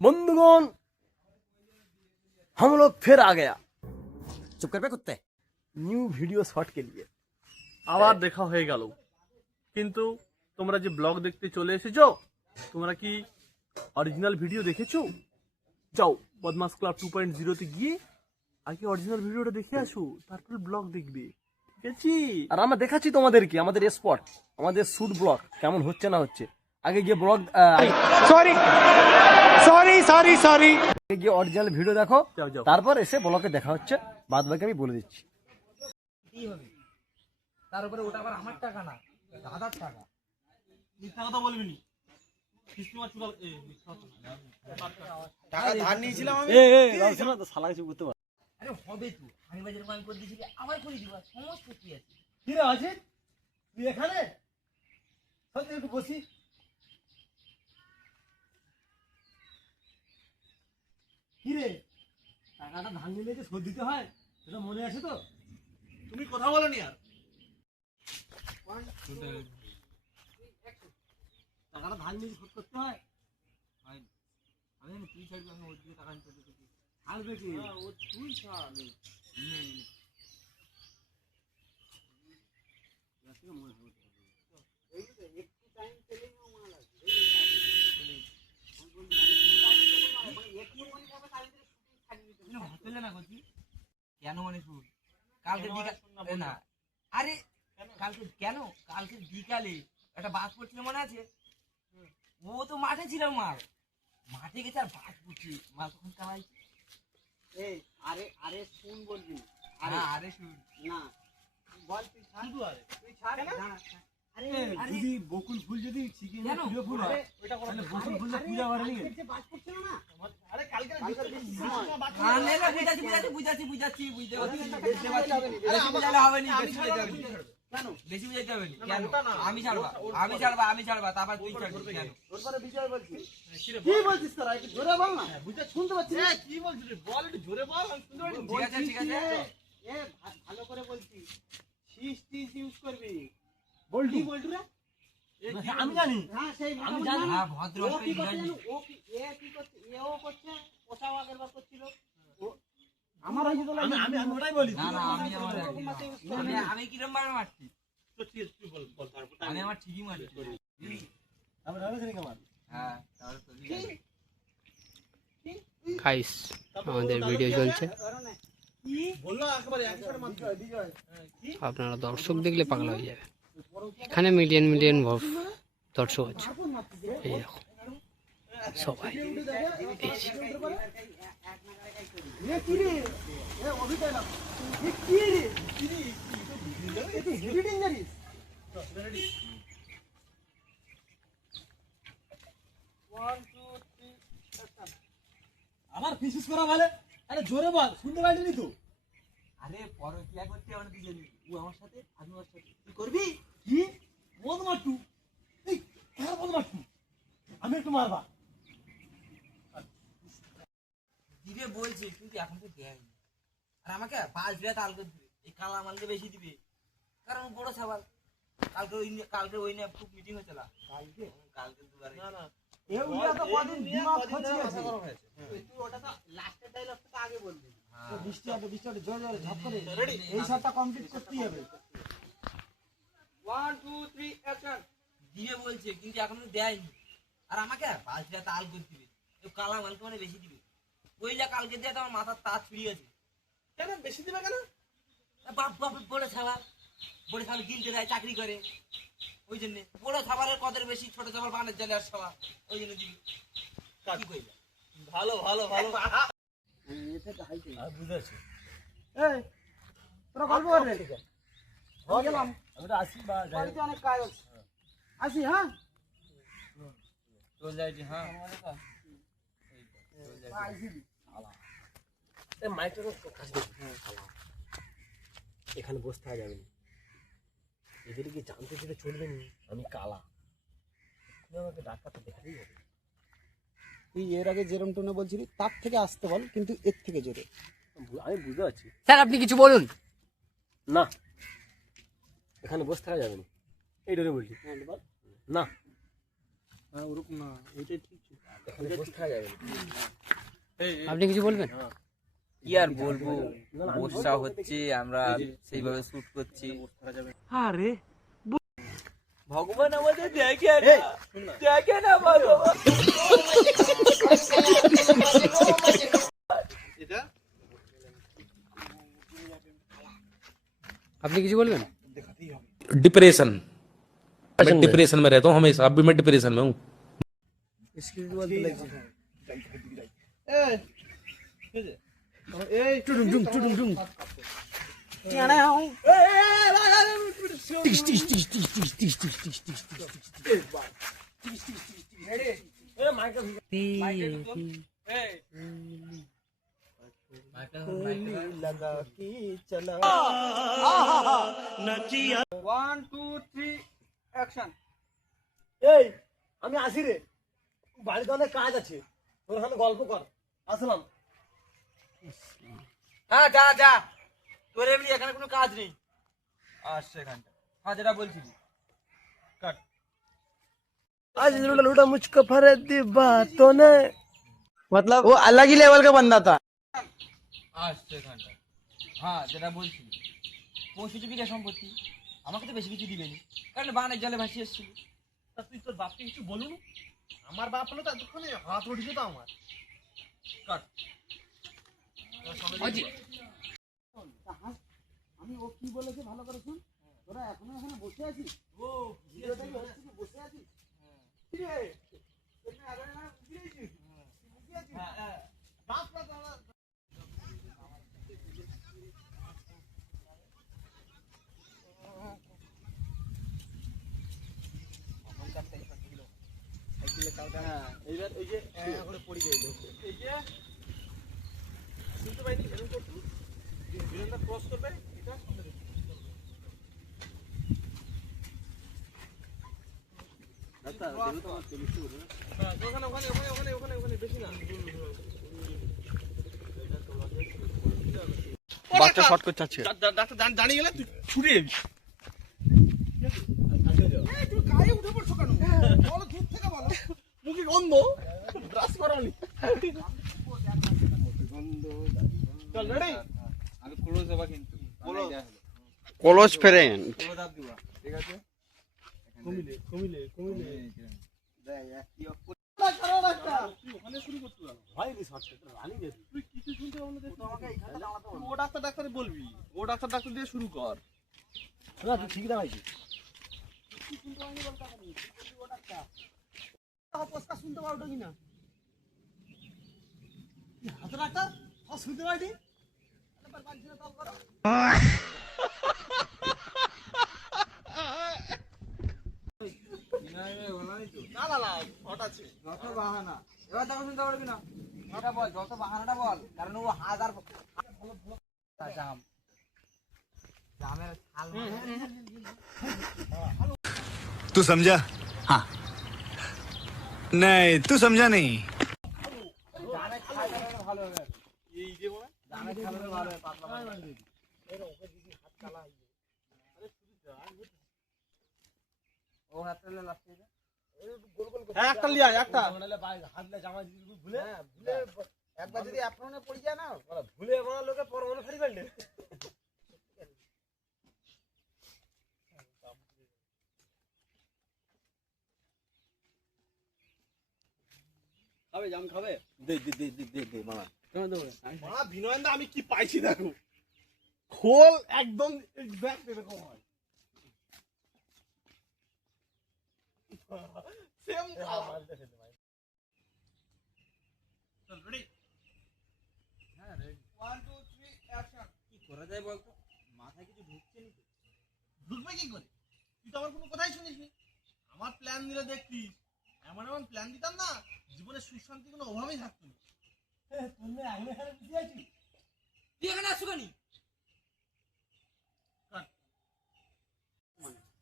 बंधुगण हम लोग फिर आ गया। चुप कर पे कुत्ते। न्यू वीडियो शॉट के लिए আবার দেখা হয়ে গেল। কিন্তু তোমরা যে ব্লগ দেখতে চলে এসেছো, তোমরা কি অরিজিনাল ভিডিও দেখেছো? যাও বদমাস ক্লাব 2.0 তে গিয়ে আগে অরিজিনাল ভিডিওটা দেখে আসো, তারপর ব্লগ দেখবে, ঠিক আছে? আর আমরা দেখাচ্ছি তোমাদেরকে আমাদের স্পট, আমাদের শুট ব্লগ কেমন হচ্ছে না হচ্ছে। আগে গিয়ে ব্লগ সরি গিয়ে অরিজিনাল ভিডিও দেখো, যাও যাও। তারপর এসে ব্লগে দেখা হচ্ছে। বাদ বাকি আমি বলে দিচ্ছি। তার উপরে ওটা আবার আমার টাকা না, দাদার টাকা। মিথ্যা কথা বলবি নি। কিস্তিমার চুরা টাকা ধার নিয়েছিলাম আমি। না তো শালা কিছু করতে পারে। আরে হবে তো, আমি বাজারে আমি করে দিয়েছি, আবার করে দিব, সমস্ত কি আছে। কি রে আছে তুই এখানে? সত্যি একটু বসি। কি রে টাকাটা ধার নিলে যে শোধ দিতে হয় সেটা মনে আছে তো? তুমি কথা বলো নি আর। টাকাটা ধার নিলে শোধ করতে হয়। আমি তুই ছাড়বি, আমি ওর দিকে টাকা নিতে দিতে। আসবে কি? ও তুই ছাড়। কেন মানে শুন, কালকে বিকালে না, আরে কালকে কেন, কালকে বিকালে একটা বাস পড়ছিল মনে আছে? ও তো মাঠে ছিল, মাঠে গেছে আর বাস পড়ছে, মাল তখন চালাইছে। আরে আরে শুন বলবি। আরে শুন না বল তুই ছাড়। তুই ছাড় না। আরে যদি বকুল ফুল যদি শিখে কেন? প্রিয় ফুল হয় তাহলে বকুল ফুলটা পূজা করে নি? যে বাস করছিল না, আরে কালকে বুঝাচ্ছি বুঝতে পারছি। আরে বুঝালে হবে নি, বেশি বুঝাতে হবে নি। কেন বেশি বুঝাতে হবে নি। কেন? আমি ছাড়বা, তারপর তুই ছাড়বি। কেন? তোর পরে বিজয় বলছিস? কিরে কি বলছিস তোরা? একটু জোরে বল না, শুনতে পাচ্ছি না। কি বলছিস রে? বল একটু জোরে বল, আমি শুনতে পাচ্ছি। ঠিক আছে। এ ভালো করে বলছি, সিস্টিস ইউজ করবি। বল্টু কি বলটু রে? আমি জানি। হ্যাঁ সেই আমি জানি। হ্যাঁ, ভদ্র ও কি করছে জানি। জানো? ও কি কি করছে? এও করছে, ওটাও আগের বার করছিল। আমার হয়েছে তো আমি ওটাই বলি। না আমি কিরম ভাবে মারছি? তো ঠিক আছে, তুই বল তারপর আমি আমার ঠিকই মারছি। আমি রামেশ নি কামাল। হ্যাঁ, তাহলে তো ঠিক আছে। গাইস আমাদের ভিডিও চলছে, বললো একেবারে একসাথে মাত্র বিজয় আপনারা দর্শক দেখলে পাগল হয়ে যাবে। এখানে মিলিয়ন দর্শক আছে, এই দেখো সবাই এই যে। এ কি রে? এ অভিনয় না। এ কি রে? এ তো হেভি ডেঞ্জারাস। আমার ফিসিস করা বলে। আরে জোরে বল, শুনতে পাইনি তো? আরে পরকিয়া করতে আমরা দুজনে, ও আমার সাথে, আমি ওর সাথে। তুই করবি? কি বদমাটু? এই কার বদমাটু? আমি একটু মারবা। দিবে বলছে, কিন্তু এখন তো দেয়নি। আর আমাকে বাজরে তাল করে দিবে, এই কালা মালকে বেশি দিবে, কারণ বড় সবাল। কালকে ওই নিয়ে খুব মিটিং হয়েছিল। কালকে দুবারে না না এ উইয়া তো কদিন দিমাগ খচিয়ে আছে। হয়েছে। তুই ওটা তো লাস্টের ডায়লগটা তো আগে বলবি। হ্যাঁ। বৃষ্টি হবে জোরে জোরে ঝপ করে এই শটটা কমপ্লিট করতেই হবে। 1 2 3 অ্যাকশন। দিবে বলছে, কিন্তু এখন তো দেয়নি। আর আমাকে বাজরে তাল করে দিবে, এই কালা মালকে মানে বেশি দিবে। ওইটা কালকে দিয়ে তো আমার মাথার তার ছুড়িয়ে আছে। কেন বেশি দিবে কেন? বাপ বড় ছাওয়াল গিলতে দেয়, চাকরি করে, ওই জন্য বড় খাবারের কদের বেশি, ছোট খাবার বানের জলে আর সবার, ওই জন্য দিবি। কি কইলা? ভালো ভালো ভালো। আর বুঝাচ্ছি। এই তোরা গল্প কর রে। আমি গেলাম, আমি তো আসি বা যাই। বাড়িতে অনেক কাজ আছে। আসি হ্যাঁ। চল যাইছি। হ্যাঁ, এই মাইকটা তো কাজ করছে। এখানে বসে থাকা যাবে না। এদেরকে জানতে দিলে চলবে না আমি কালা। তুমি আমাকে ডাক্তারটা দেখাতেই হবে। তুই এর আগে যেরকম টোনে বলছিলি তার থেকে আসতে বল, কিন্তু এর থেকে জোরে। আমি বুঝতে পারছি। স্যার আপনি কিছু বলুন। না এখানে বসে থাকা যাবে না, এই ডরে বলছি। না ওরকম না, ওইটাই ঠিক ছিল। এখানে বসে থাকা যাবে না। আপনি কিছু বলবেন? কি আর বলবো, বর্ষা হচ্ছে, আমরা সেইভাবে শুট করছি। আরে ভগবান আমাদের দেখে না, দেখে না ভগবান। আপনি কিছু বলবেন? डिप्रेशन, मैं डिप्रेशन में रहता हूँ हमेशा, अब भी मैं डिप्रेशन में हूँ। लगा कि चला 1 2 3 অ্যাকশন। এই আমি আসি রে, বাড়িতে অনেক কাজ আছে, তোর ওখানে গল্প কর, আসলাম। হ্যাঁ যা যা, তোর এমনি এখানে কোনো কাজ নেই। আসছে এখানটা। হ্যাঁ যেটা বলছিলি কাট। आज लूटा लूटा मुझको फरेद बातों ने, मतलब वो अलग ही लेवल का बंदा था। আসছে এখানটা। হ্যাঁ যেটা বলছিলি 65 বিঘা সম্পত্তি, আমাকে তো বেশি কিছু দিবেনি, কারণ বানের জলে ভাসিয়ে এসেছিল। তা তুই তোর বাপকে কিছু বলুন। আমার বাপ হলো তো এতক্ষণে হাত উঠে যেত আমার। কাট। আমি ও কি বলেছে ভালো করে শুন, তোরা এখনো এখানে বসে আছিস? ও ভিডিওটা কি হচ্ছে, বসে আছিস? কি রে এখানে আগে না বসে আছিস? বসে আছিস? হ্যাঁ বাপ না তোরা এইবার এই যে করে পড়ে গেল, এই যে শুনতে পাইনি এরকম করতো, ভিলেনটা ক্রস করবে এটা সামনে দেখো। ওখানে ওখানে ওখানে ওখানে ওখানে ওখানে বেশি না। বাচ্চা শর্ট করতে চাচ্ছে। ডাক্তার দাঁড়িয়ে গেলে তুই ছুটে যাবি। তুই গায়ে উঠে পড়ছো কেন? বলো দূর থেকে বলো। মুখে গন্ধ, ব্রাশ করানি। চল রেডি। আমি ক্লোজ হবা কিন্তু ক্লোজ ফ্রেন্ড। ক্লোজ আপ দিবা, ঠিক আছে? কমিলে কমিলে কমিলে তুই ওখানে শুরু করতে পারো। হয়নি শর্টটা রানি গেছি। তুই কিছু শুনতে পাবো না, ও ডাক্তার বলবি, ও ডাক্তার দিয়ে শুরু কর। না তুই ঠিক দাঁড়াইছিস। অবস্থা শুনতে পারো কি না? হাত ডাক্তার শুনতে পাইনি। এবার তখন শুনতে পারবি না। এটা বল, যত বাহানাটা বল, কারণ ও হাজার জাম জামের ছাল तू समझा? हाँ नहीं तू समझा नहीं। ভালো হবে। এই যে বলে জামের ছাল ভালো হবে, পাতলা পাতলা। ও হাত তুলে লাস্টে একটা লিয়া একটা। হাতলে জামা দিদি ভুলে ভুলে একবার যদি অ্যাপ্রনে পড়ে যায় না, ভুলে আমার লোকে পরমাণু ফাড়ি ফেললে। খাবে জাম খাবে? দে দে দে দে দে মামা। কেন দেবো? মা বিনয়েন্দা আমি কি পাইছি দেখো, খোল একদম এক্সাক্ট এরকম হয়। সেম খাবার। চল রেডি। হ্যাঁ রেডি। 1 2 3 অ্যাকশন। কি করা যায় বলতো? মাথায় কিছু ঢুকছে না তো। ঢুকবে কি করে? তুই তো আমার কোনো কথাই শুনিসনি। আমার প্ল্যান দিলে দেখতিস, এমন এমন প্ল্যান দিতাম না, জীবনে সুখ শান্তি কোনো অভাবই থাকতো না। তুমি আইনে খানে বুঝে আছিস? তুই এখানে আসছো কেন?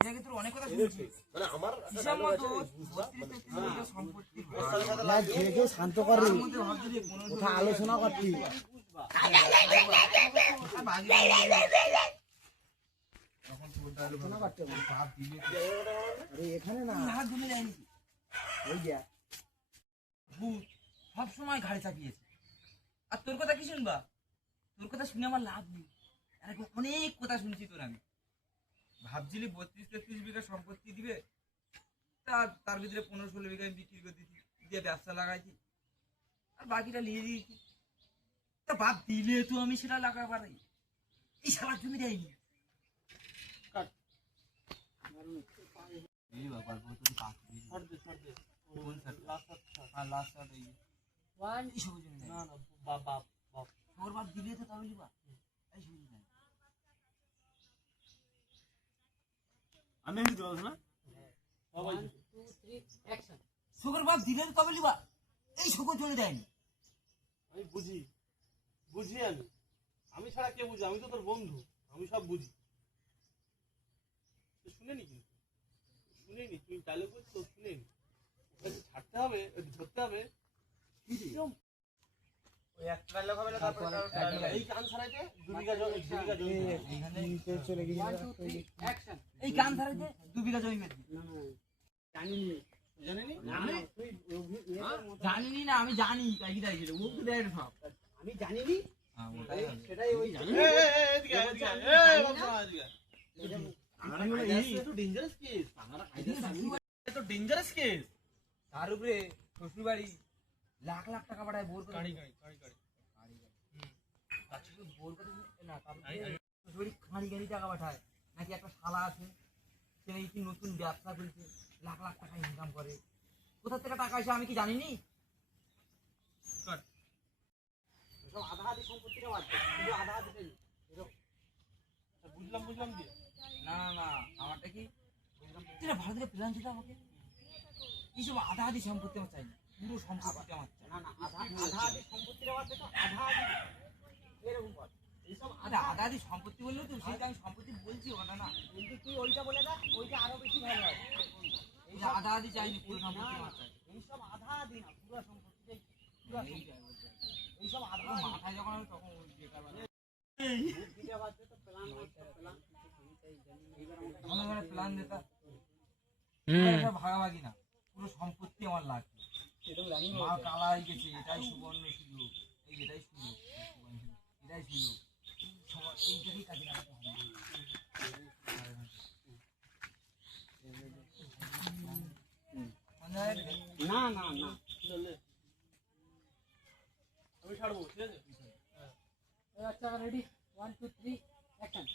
এদিকে তোর অনেক কথা শুনছি। মানে আমার হিসাব মতো 32-33 বিঘা সম্পত্তি। ঝেড়ে শান্ত কর রে, তার মধ্যে ভাবছি যে 15 কথা আলোচনা করতি। আলোচনা করতে হবে। আরে এখানে না, হাত ধুলে যায়নি। ওই যা ভূত সবসময় ঘাড়ে চাপিয়েছে। আর তোর কথা কি শুনবা? তোর কথা শুনে আমার লাভ নেই। এরকম অনেক কথা শুনছি তোর আমি। ভাবছিলি 32-33 বিঘা সম্পত্তি দিবে, তার ভিতরে 15-16 বিঘা বিক্রি করে দিতি, দিয়ে ব্যবসা লাগাইছি, আর বাকিটা নিয়ে দিয়েছি। তা বাপ দিলে তো আমি সেটা লাগাতে পারি, এই সারা জমি দেয়নি। তোর বাপ দিলে তো তবে লিবা, এই শুনি না আমি দিতে পারবো না। শোকর বাপ দিলে তো তবে লিবা, এই শোকর জমি দেয়নি। আমি বুঝি আমি ছাড়া কে বুঝি? আমি তো তোর বন্ধু, আমি সব বুঝি। শুনেনি কিন্তু শুনেনি, তুই ডায়লগ বলছিস তো শুনেনি। ওটাকে ছাড়তে হবে, ধরতে হবে। ওই একটা ডায়লগ হবে না, তারপরে এই গান ছাড়াইতে 2 বিঘা জমি চলে গিয়ে এই গান ধারাইতে 2 বিঘা জমি বেচবি। জানেনি? জানিনি না, আমি জানি তাই কি তাই ও তো দেয় সব। আমি জানিনি ওটাই হবে। সেটাই ওই জানি এদিকে ডেঞ্জারাস কেস। তার উপরে শ্বশুর বাড়ি লাখ লাখ টাকা পাঠায় বোর করে। বোর করে না, তারপরে শ্বশুর বাড়ি খাঁড়ি গাড়ি টাকা পাঠায়। নাকি একটা শালা আছে, সে নাকি নতুন ব্যবসা খুলছে, লাখ লাখ টাকা ইনকাম করে। কোথা থেকে টাকা আসে আমি কি জানিনি? সব আধা আধি সম্পত্তিটা বাড়ছে, শুধু আধা আধিটাই বুঝলাম দিয়ে না না, আমারটা কি তুই ভালো করে প্ল্যান ছিল আমাকে। এইসব আধা আধি সম্পত্তি আমার চাই না, পুরো সম্পত্তি আমার চাই। না না, আধা আধি সম্পত্তিটা বাড়ছে তো আধা আধি এরকম বাড়ছে। এইসব আধা আধা আধি সম্পত্তি বললেও তো সেইটা আমি সম্পত্তি বলছি, ওটা না। কিন্তু তুই ওইটা বলে দেখ, ওইটা আরো বেশি ভালো হয়। এই যে আধা আধি চাইনি, পুরো সম্পত্তি আমার চাই। এইসব আধা আধি না, পুরো সম্পত্তিটাই এইটাই বলছি। এইসব আধা ও আধি মাথায় যখন আমি তখন ওই বেকার বাড়ি। বুদ্ধিটা বাড়ছে তো প্ল্যান বাড়ছে, প্ল্যান ভালো করে প্ল্যান দিতা, হুম এটা ভাগাভাগি না, পুরো সম্পত্তি আমার লাগবে। মা কালা হয়ে গেছে, এটাই সুবর্ণ সুযোগ, এই এটাই সুযোগ, এটাই সুযোগ, এইটাকেই কাজে লাগাতে হবে। না না না আমি ছাড়বো, ঠিক আছে? আচ্ছা রেডি 1 2 3 অ্যাকশন।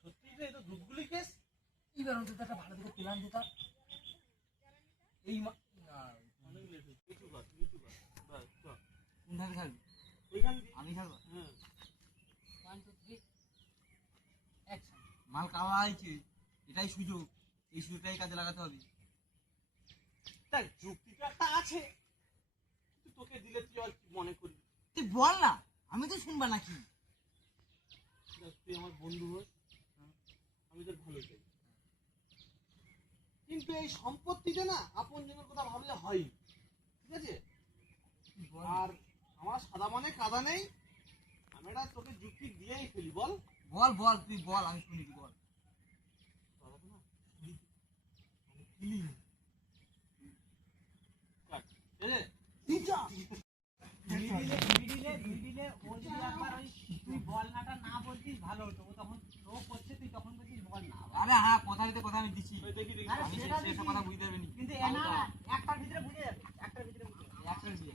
সত্যি যে এটা দুধগুলি কেস। এবার অন্তত একটা ভালো দিকে প্ল্যান দিতা। এই না অনেক লেট হচ্ছে। কিছু কর বাস চল। কোনভাবে থাকবি? ওইখান দিয়ে আমি থাকবো। হ্যাঁ 1 2 3 অ্যাকশন। মাল কালা হয়েছে, এটাই সুযোগ, এই সুযোগটাই কাজে লাগাতে হবে। তাই যুক্তিটা একটা আছে, কিন্তু তোকে দিলে তুই আর কি মনে করবি? তুই বল না, আমি তো শুনবা নাকি। দেখ, তুই আমার বন্ধু হস, আমি তোর ভালো চাই, কিন্তু এই সম্পত্তিটা না আপন জনের কথা ভাবলে হয়, ঠিক আছে? আর আমার সাদা মানে কাদা নেই, আমি এটা তোকে যুক্তি দিয়েই ফেলি। বল বল বল, তুই বল, আমি শুনি, তুই বল। আরে হ্যাঁ, কথা দিতে কথা আমি দিচ্ছি, আমি সেসব কথা বুঝতে পারবেনি। কিন্তু একটার ভিতরে বুঝে যাবে, একটার ভিতরে বুঝে যাবে। একটার বিয়ে।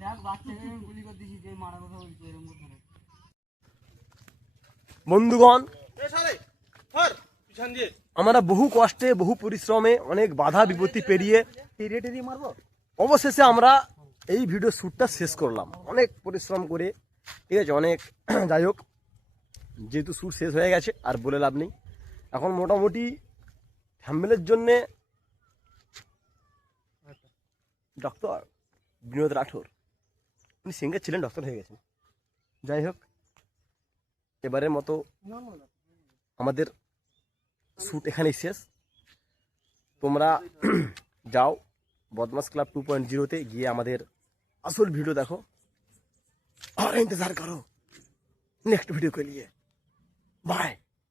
দেখ বাচ্চাকে আমি গুলি করে দিচ্ছি, যে মারা কথা বলছি এরকম করে। বন্ধুগণ, পিছন দিয়ে আমরা বহু কষ্টে বহু পরিশ্রমে অনেক বাধা বিপত্তি পেরিয়ে অবশেষে আমরা এই ভিডিও শ্যুটটা শেষ করলাম, অনেক পরিশ্রম করে, ঠিক আছে? অনেক যাই হোক, যেহেতু শ্যুট শেষ হয়ে গেছে আর বলে লাভ নেই। এখন মোটামুটি ফ্যামিলির জন্যে ডক্টর বিনোদ রাঠোর, উনি সিঙ্গার ছিলেন, ডক্টর হয়ে গেছেন। যাই হোক, এবারের মতো আমাদের শ্যুট এখানেই শেষ। তোমরা যাও বদমাস ক্লাব 2.0-তে গিয়ে আমাদের আসল ভিডিও দেখো और इंतजार करो नेक्स्ट वीडियो के लिए। बाय।